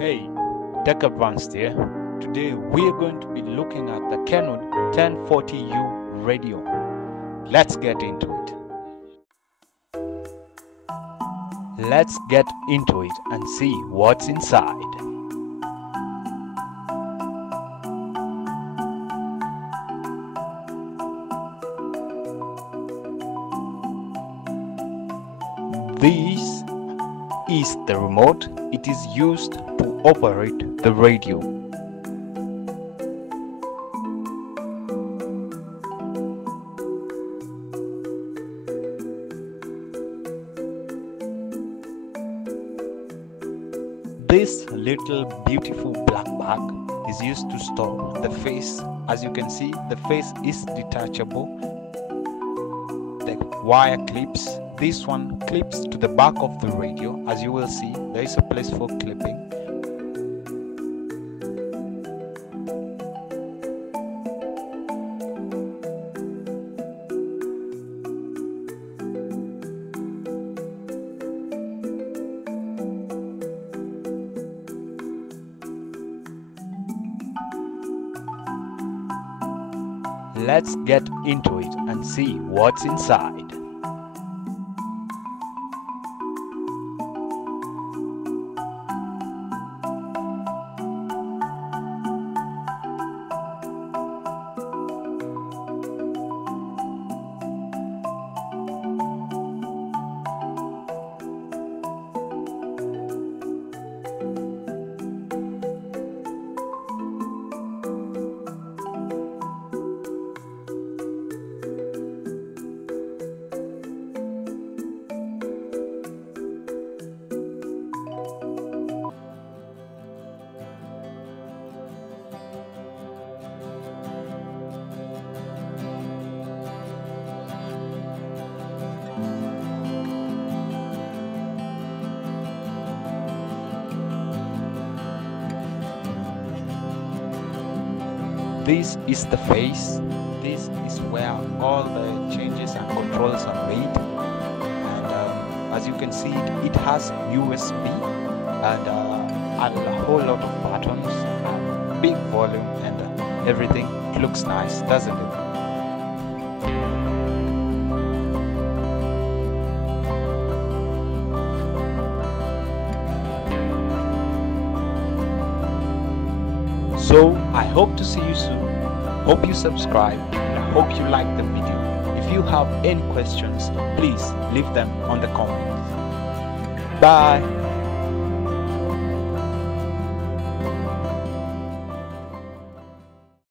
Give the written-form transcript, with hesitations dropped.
Hey, Tech Advanced here. Today we are going to be looking at the Kenwood 1040U radio. Let's get into it. Let's get into it and see what's inside. This is the remote. It is used to operate the radio. This little beautiful black bag is used to store the face. As you can see, the face is detachable. The wire clips. This one clips to the back of the radio. As you will see, there is a place for clipping. Let's get into it and see what's inside. This is the face. This is where all the changes and controls are made. And as you can see, it has USB and a whole lot of buttons, and big volume, and everything. It looks nice, doesn't it? So I hope to see you soon. Hope you subscribe, and I hope you like the video. If you have any questions, please leave them on the comments. Bye.